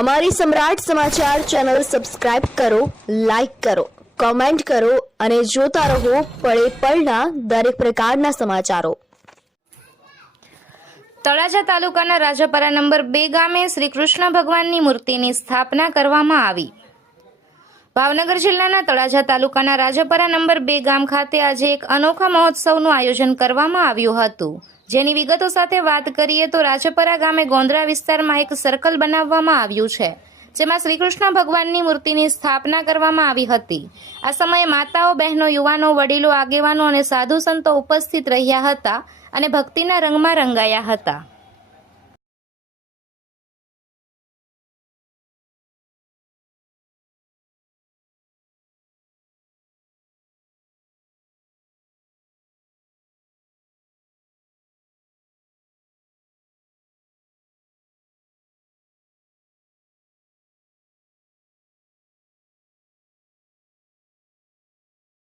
અમારી સમ્રાટ સમાચાર channel subscribe કરો, લાઇક કરો, કોમેન્ટ કરો અને જોતા રહો પળે પળના દરેક પ્રકારના સમાચારો. તળાજા તાલુકાના રાજાપરા નંબર બે ગામે શ્રી કૃષ્ણ ભગવાનની મૂર્તિની સ્થાપના કરવામાં આવી. ભાવનગર જિલ્લાના તળાજા તાલુકાના રાજપરા નંબર બે ગામ ખાતે આજે એક અનોખા મહોત્સવનું આયોજન કરવામાં આવ્યું હતું. જેની વિગતો સાથે વાત કરીએ તો રાજપરા ગામે ગોંદરા વિસ્તારમાં એક સર્કલ બનાવવામાં આવ્યું છે, જેમાં શ્રી કૃષ્ણ ભગવાનની મૂર્તિની સ્થાપના કરવામાં આવી હતી. આ સમયે માતાઓ, બહેનો, યુવાનો, વડીલો, આગેવાનો અને સાધુ સંતો ઉપસ્થિત રહ્યા હતા અને ભક્તિના રંગમાં રંગાયા હતા.